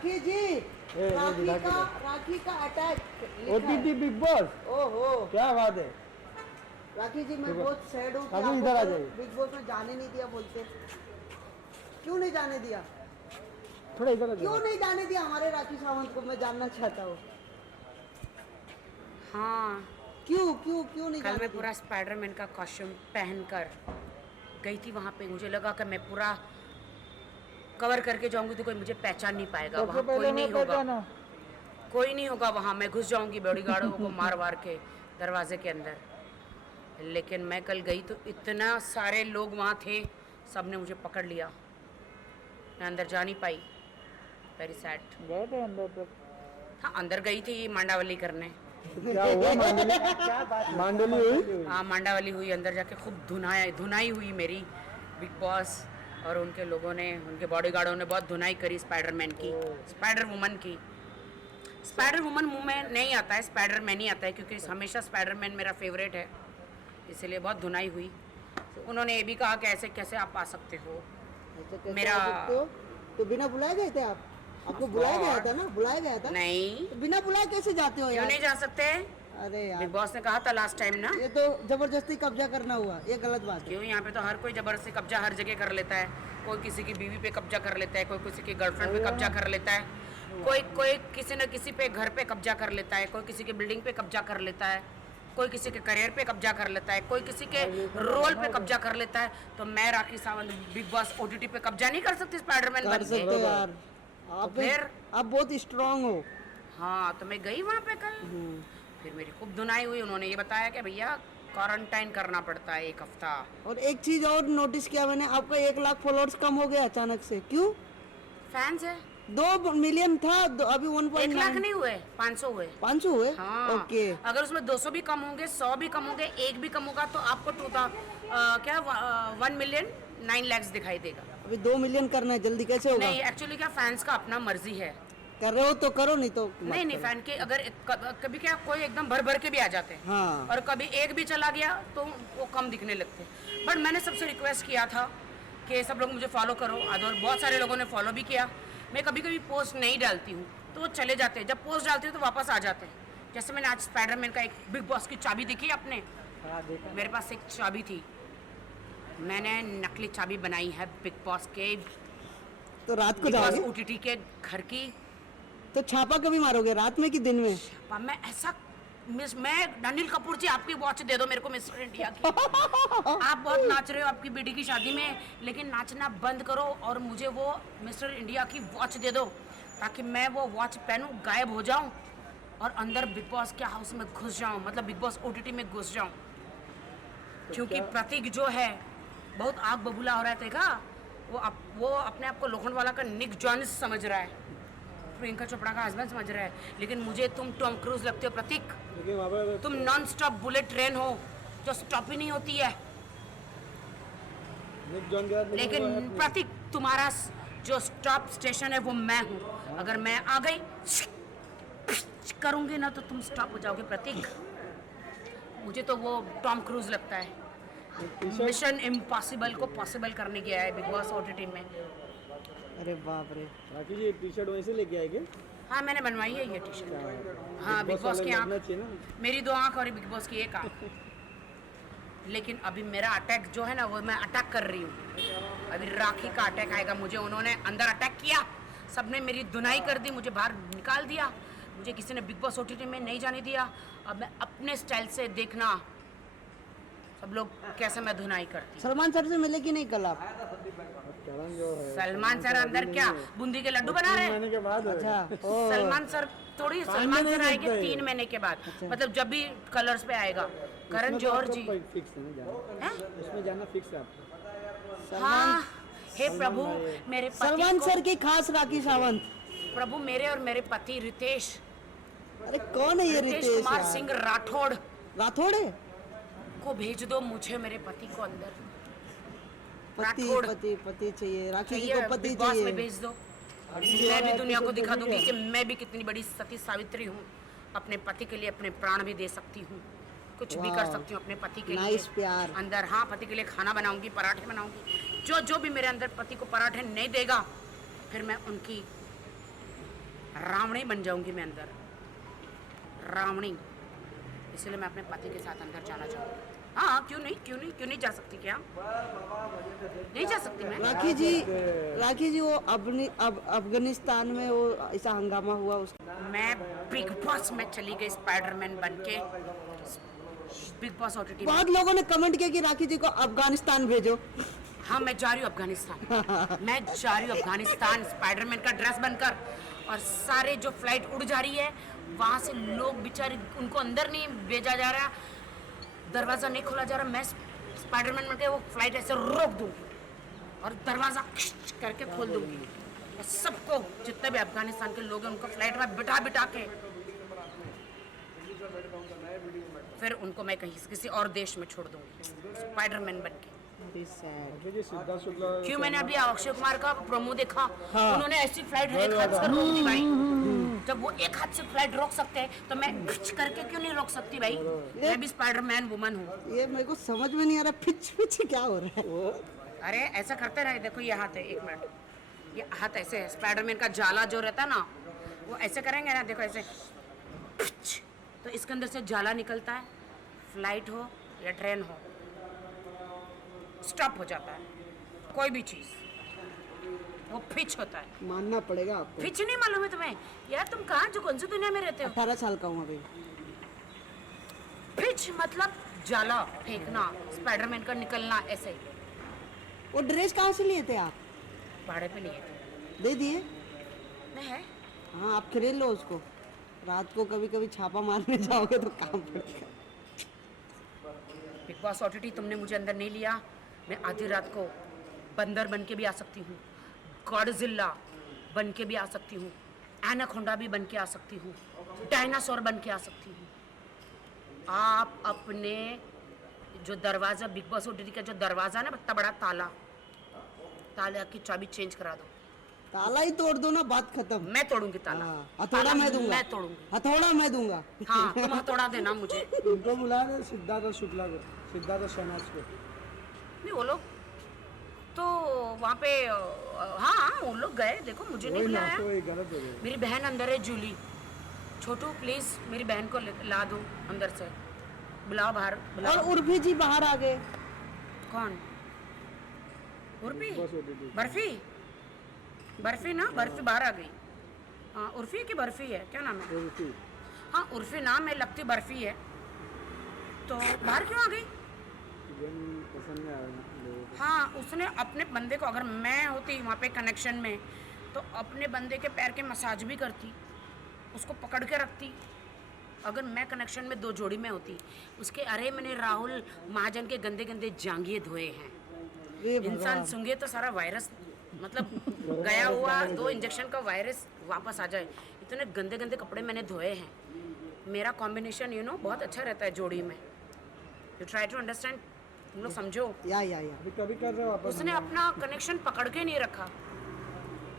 राखी जी, राखी का attack OTT big boss, ओहो क्या बात है। राखी जी, मैं बहुत सैड हूँ कि राखी, आपको इधर आ कल जाइए। बिग बॉस में जाने नहीं दिया बोलते। क्यों नहीं जाने दिया? थोड़ा इधर आ क्यों जाइए। नहीं जाने दिया हमारे राखी सावंत को? मैं जानना चाहता हूँ हाँ, क्यों क्यों क्यों नहीं कल जाने मैं दिया? पूरा स्पाइडरमैन का कॉस्ट्यूम पहनकर गई थी वहाँ पे। मुझे लगा कि मैं पूरा कवर करके जाऊंगी तो कोई मुझे पहचान नहीं पाएगा, सबसे वहाँ कोई पहले नहीं मैं होगा, पहचाना। कोई नहीं होगा वहाँ। मैं घुस जाऊंगी बॉडीगार्डों को मार वार के दरवाजे के अंदर। लेकिन मैं कल गई तो इतना सारे लोग वहाँ थे, सब ने मुझे पकड़ लिया, मैं अंदर जा नहीं पाई। Very sad. गए थे अंदर तक। हाँ, अंदर गई थी मांडावली करने। क्या हुआ मांडली? क्या बात मांडली हुई? हाँ, मांडावली हुई, अंदर जाके खूब धुनाई हुई मेरी। बिग बॉस और उनके लोगों ने, उनके बॉडीगार्डों ने बहुत धुनाई करी स्पाइडरमैन की, स्पाइडर वुमन की। स्पाइडर वुमन मुंह में नहीं आता है, स्पाइडरमैन ही आता है, क्योंकि हमेशा स्पाइडरमैन मेरा फेवरेट है, इसलिए बहुत धुनाई हुई। उन्होंने ये भी कहा कि ऐसे कैसे आप आ सकते हो। ऐसे कैसे मेरा आ सकते हो? तो बिना बुलाए गए थे आप? आपको बुलाया गया था ना? बुलाया गया था? नहीं, तो बिना बुलाए कैसे जाते हो क्यों यार? नहीं जा सकते? अरे यार, बिग बॉस ने कहा था लास्ट टाइम ना। ये तो जबरदस्ती कब्जा करना हुआ, ये गलत बात है। क्यों? यहाँ पे तो हर कोई जबरदस्ती कब्जा हर जगह कर लेता है। कोई किसी की बीवी पे कब्जा कर लेता है, कोई किसी की गर्लफ्रेंड पे कब्जा कर लेता है, कोई किसी न किसी पे घर पे कब्जा कर लेता है, कोई किसी की बिल्डिंग पे कब्जा कर लेता है, कोई किसी के करियर पे कब्जा कर लेता है, कोई किसी के रोल पे कब्जा कर लेता है। तो मैं Rakhi Sawant big boss OTT पे कब्जा नहीं कर सकती स्पाइडरमैन कर बन सकते हो के? यार, आप फिर? आप बहुत स्ट्रांग हो। हाँ, तो मैं गई वहाँ पे कल, फिर मेरी खूब धुनाई हुई। उन्होंने ये बताया कि भैया क्वारंटाइन करना पड़ता है 1 हफ्ता। और एक चीज और नोटिस किया मैंने, आपका 1 लाख फॉलोअर्स कम हो गया अचानक से, क्यों? फैंस है। 2 मिलियन था, अभी 1 लाख 1.9। नहीं हुए, 500 हुए। 500 हुए? हाँ, ओके। अगर उसमें 200 भी कम होंगे, 100 भी कम होंगे, 1 भी कम होगा तो आपको 1 मिलियन 9 लैक्स दिखाई देगा। अभी 2 मिलियन करना है, जल्दी कैसे होगा? नहीं, एक्चुअली क्या, फैंस का अपना मर्जी है। कर रहे हो तो करो, नहीं तो मत नहीं, करो। फैन के अगर कभी क्या कोई एकदम भर भर के भी आ जाते हैं, हाँ। और कभी एक भी चला गया तो वो कम दिखने लगते हैं। बट मैंने सबसे रिक्वेस्ट किया था कि सब लोग मुझे फॉलो करो, और बहुत सारे लोगों ने फॉलो भी किया। मैं कभी कभी पोस्ट नहीं डालती हूँ तो वो चले जाते हैं, जब पोस्ट डालती हूँ तो वापस आ जाते हैं। जैसे मैंने आज स्पाइडरमैन का एक बिग बॉस की चाबी देखी आपने? हाँ देखा। मेरे पास एक चाबी थी, मैंने नकली चाबी बनाई है बिग बॉस के, तो रात को बिग बॉस जाओगे? ओटीटी के घर की। तो छापा कभी मारोगे, रात में कि दिन में? मैं ऐसा मैं अनिल कपूर जी, आपकी वॉच दे दो मेरे को मिस्टर इंडिया की। आप बहुत नाच रहे हो आपकी बेटी की शादी में, लेकिन नाचना बंद करो और मुझे वो मिस्टर इंडिया की वॉच दे दो, ताकि मैं वो वॉच पहनूं, गायब हो जाऊं और अंदर बिग बॉस के हाउस में घुस जाऊं, मतलब बिग बॉस ओटीटी में घुस जाऊं। क्योंकि प्रतीक जो है बहुत आग बबूला हो रहा है, देखा? वो अपने आप को लोखंडवाला का निक जॉन्स समझ रहा है, प्रियंका चोपड़ा का हस्बैंड समझ रहा है। लेकिन मुझे तुम टॉम क्रूज लगते हो प्रतीक। क्योंकि वहाँ पर तुम नॉन स्टॉप बुलेट ट्रेन हो जो स्टॉप ही नहीं होती है। निक जॉन के साथ लेकिन प्रतीक, तुम्हारा जो स्टॉप स्टेशन है वो मैं हूँ। अगर मैं आ गई करूँगी ना तो तुम स्टॉप हो जाओगे प्रतीक। मुझे तो वो टॉम क्रूज लगता है, मिशन इम्पॉसिबल को पॉसिबल करने गया है बिग बॉस ओटीटी में। अरे बाप रे। राखी जी टी शर्ट वहीं से लेके आए क्या? हाँ, मैंने बनवाई है ये टी शर्ट। हाँ, बिग बॉस की लगना आँख, चाहिए ना। मेरी 2 आँख और बिग बॉस की 1 आँख। लेकिन अभी मेरा अटैक जो है ना, वो मैं अटैक कर रही हूँ। अभी राखी का अटैक आएगा। मुझे उन्होंने अंदर अटैक किया, सबने मेरी धुनाई कर दी, मुझे बाहर निकाल दिया, मुझे किसी ने बिग बॉस ओटीटी में नहीं जाने दिया। अब मैं अपने स्टाइल से, देखना सब लोग कैसे मैं धुनाई करती। सलमान सर से मिले कि नहीं कल आप? चलन जो है सलमान सर अंदर क्या बूंदी के लड्डू बना रहे 3 हैं? महीने के बाद है। अच्छा, ओ। सलमान सर थोड़ी, साल सलमान में सर नहीं आएंगे देखते 3 महीने के बाद, मतलब जब भी कलर्स पे आएगा। करण जौहर जी फिक्स है ना जाना, हैं? उसमें जाना फिक्स है आपको। हाँ, हे प्रभु मेरे पति सलमान को, सर की खास राखी सावंत। प्रभु मेरे और मेरे पति रितेश अरे कौन है ये रितेश रितेश कुमार यार? सिंह राठौड़ राठौड़ है? को भेज दो मुझे, मेरे पति को अंदर। पति राठौड़ पति पति चाहिए, राखी जी चाहिए, को पति बिग बॉस में चाहिए। भेज दो। मैं भी दुनिया को दिखा दूंगी कि मैं भी कितनी बड़ी सती सावित्री हूँ। अपने पति के लिए अपने प्राण भी दे सकती हूँ, कुछ भी कर सकती हूँ अपने पति के लिए। नाइस प्यार। अंदर, हाँ, पति के लिए खाना बनाऊंगी, पराठे बनाऊंगी। जो भी मेरे अंदर पति को पराठे नहीं देगा, फिर मैं उनकी रावणी बन जाऊंगी मैं अंदर, रावणी। इसलिए मैं अपने पति के साथ अंदर जाना चाहूँगी। हाँ, क्यों नहीं जा सकती क्या? नहीं जा सकती मैं? राखी जी वो अफगानिस्तान में वो ऐसा हंगामा हुआ उसका। मैं बिग बॉस में चली गई स्पाइडरमैन बन के, बिग बॉस OTT में। बहुत लोगों ने कमेंट किया कि राखी जी को अफगानिस्तान भेजो। हाँ, मैं जा रही हूँ अफगानिस्तान। मैं जा रही हूँ अफगानिस्तान स्पाइडरमैन का ड्रेस बनकर, और सारे जो फ्लाइट उड़ जा रही है वहाँ से लोग बेचारे, उनको अंदर नहीं भेजा जा रहा, दरवाज़ा नहीं खोला जा रहा, मैं स्पाइडरमैन बन के वो फ्लाइट ऐसे रोक दूँगी और दरवाज़ा करके खोल दूँगी, और सबको जितने भी अफगानिस्तान के लोग हैं उनको फ्लाइट में बिठा के फिर उनको मैं कहीं किसी और देश में छोड़ दूँगी स्पाइडरमैन बन के। क्यों? मैंने अभी अक्षय कुमार का प्रोमो देखा, उन्होंने ऐसी फ्लाइट एक हाथ से रोक दी भाई। जब वो एक हाथ से फ्लाइट रोक सकते हैं तो मैं फिच करके क्यों नहीं रोक सकती भाई? मैं भी स्पाइडरमैन वुमन हूँ। ये मेरे को समझ में नहीं आ रहा, फिच क्या हो रहा है? अरे ऐसा करते रहे, देखो ये हाथ है, एक मिनट, ये हाथ ऐसे है, स्पाइडरमैन का जाला जो रहता है ना वो ऐसे करेंगे ना, देखो ऐसे, तो इसके अंदर से जाला निकलता है, फ्लाइट हो या ट्रेन हो स्टॉप हो जाता है, कोई भी चीज़ वो फिच होता है। मानना पड़ेगा आपको। फिच नहीं मालूम है तुम्हें? यार तुम कहाँ, जो कौन सी दुनिया में रहते हो? 18 साल का हूँ अभी। फिच मतलब जाला फेंकना, स्पाइडरमैन का निकलना, ऐसे। वो ड्रेस कहाँ से लिए थे आप? भाड़े पे लिए थे। दे दिए? नहीं है। हाँ, आप खरीद लो उसको, रात को कभी कभी छापा मारने जाओगे तो काम पड़ेगा। बिग बॉस OTT तुमने मुझे अंदर नहीं लिया, मैं आधी रात को बंदर बन के भी आ सकती हूँ, गॉडजिला बन के भी आ सकती हूँ, एनाकोंडा भी बन के आ सकती हूँ, डायनासोर बन के आ सकती हूँ। आप अपने जो दरवाज़ा, बिग बॉस OTT का जो दरवाज़ा है ना, इतना बड़ा ताला की चाबी चेंज करा दो। ताला ही तोड़ दो ना, बात खत्म। मैं तोड़ूंगी ताला। हथौड़ा मैं दूंगा। मैं तोड़ूंगी। हथौड़ा मैं दूंगा। हाँ, तुम हथौड़ा देना मुझे। उनको बुला रहे सिद्धार्थ शुक्ला को, सिद्धार्थ शहनाज को। नहीं, वो लोग तो वहाँ पे, हाँ वो लोग गए, देखो मुझे नहीं बुलाया। गलत हो गया। मेरी बहन अंदर है, जूली। छोटू प्लीज मेरी बहन को ला दो अंदर से, बुलाओ बाहर, बुलाओ। और उर्फी जी बाहर आ गए। कौन? उर्फी? बर्फी ना, बर्फी बाहर आ गई। हाँ, उर्फी की बर्फी है, क्या नाम है? हाँ, उर्फी नाम है, लगती बर्फी है, तो बाहर क्यों आ गई? पसंद नहीं आया लोगों को। हाँ, उसने अपने बंदे को, अगर मैं होती वहाँ पे कनेक्शन में, तो अपने बंदे के पैर के मसाज भी करती, उसको पकड़ के रखती। अगर मैं कनेक्शन में 2 जोड़ी में होती, उसके, अरे मैंने राहुल महाजन के गंदे गंदे जांघिए धोए हैं। इंसान सूंघे तो सारा वायरस, मतलब गया हुआ 2 इंजेक्शन का वायरस वापस आ जाए। इतने गंदे गंदे कपड़े मैंने धोए हैं। मेरा कॉम्बिनेशन बहुत अच्छा रहता है जोड़ी में। यू ट्राई टू अंडरस्टैंड, तुम लोग समझो। या अभी कभी कर रहे हो वापस। उसने अपना कनेक्शन पकड़ के नहीं रखा,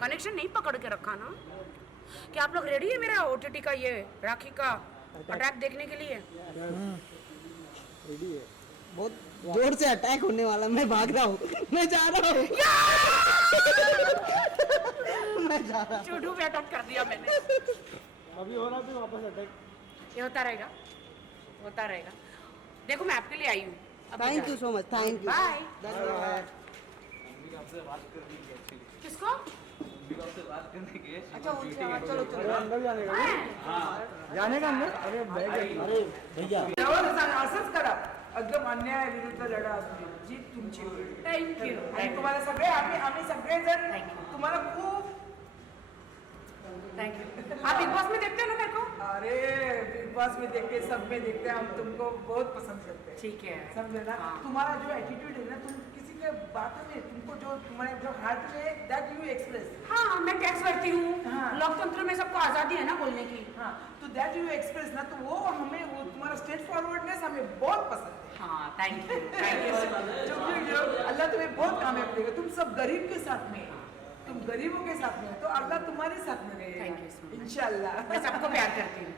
कनेक्शन नहीं पकड़ के रखा ना। क्या आप लोग रेडी है मेरा OTT का ये राखी का अटैक देखने के लिए? रेडी है। बहुत जोर से अटैक होने वाला, मैं भाग रहा हूँ, मैं जा रहा हूँ। मैं जा रहा हूँ। चूडू पे अटैक कर दिया मैंने। अभी हो रहा है वापस अटैक। ये होता रहेगा, होता रहेगा। देखो मैं आपके लिए आई हूँ। Thank you so much, thank you. Bye. धन्यवाद। किसको? अच्छा, चलो चलो। अंदर जाने का? जाने का अंदर? अरे अरे भैया, असंच करा, एकदम अन्यायाविरुद्ध लढा असतो, जीत तुमची होईल. Thank you. आणि तुम्हाला सगळे आम्ही सगळेजण तुम्हाला खूप थैंक यू। आप बिग बॉस में देखते हो ना मेरे को? अरे बिग बॉस में देखते, सब में देखते, हम तुमको बहुत पसंद करते हैं। ठीक है, समझे ना? हाँ। तुम्हारा जो एटीट्यूड है ना, तुम किसी के बातों में, तुमको जो तुम्हारे जो हार्ट में, दैट यू एक्सप्रेस। हाँ, मैं टैक्स भरती हूँ। हाँ। लोकतंत्र में सबको आजादी है ना बोलने की। हाँ, तो दैट यू एक्सप्रेस ना, तो वो हमें, वो तुम्हारा स्ट्रेट फॉरवर्डनेस हमें बहुत पसंद है। हाँ, थैंक यू। जो अल्लाह तुम्हें बहुत कामयाब देगा। तुम सब गरीब के साथ में, तुम गरीबों के साथ में, तो अल्लाह तुम्हारे साथ में रहेगा। Thank you so much. इंशाल्लाह। मैं सबको प्यार करती हूँ।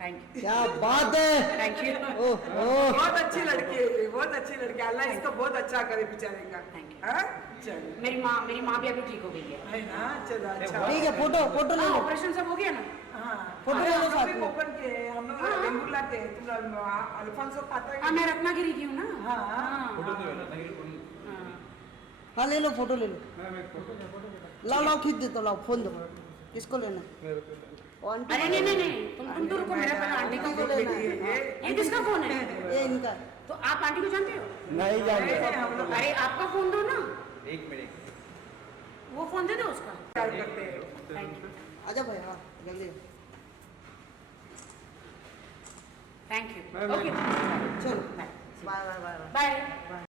Thank you. क्या बात है। Thank you. ओह, ओह। बहुत अच्छी लड़की है, बहुत अच्छी लड़की है। अल्लाह इसको बहुत अच्छा करे बेचारे का। Thank you. हाँ? चलो मेरी माँ भी अभी ठीक हो गई है ना, चलो अच्छा। ठीक है, फोटो ले हाँ, लो। ऑपरेशन सब हो गया ना। हाँ, फोटो अरे ले लो हम लोग साथ भी में। कोकण के हैं, हम लोग बेंगुर लाते हैं, तुम लोग अल्फांसो खाता है हाँ, मैं रत्नागिरी की हूँ ना। हाँ हाँ ले लो, फोटो ले लो। लाओ खींच दे तो, लाओ फोन दो। किसको लेना? वो आंटी अरे नहीं, तुम तो रुको, मेरा पहले आंटी का को फोन लेना है। ये किसका फोन है? ये इनका। तो आप आंटी को जानते हो? नहीं जानते। हम लोग अरे आपका फोन दो ना, एक मिनट। वो फोन दे दो उसका। प्यार करते हैं। थैंक यू, आजा भाई, हाँ जल्दी। थैंक यू, ओके, चलो bye bye bye bye. Bye.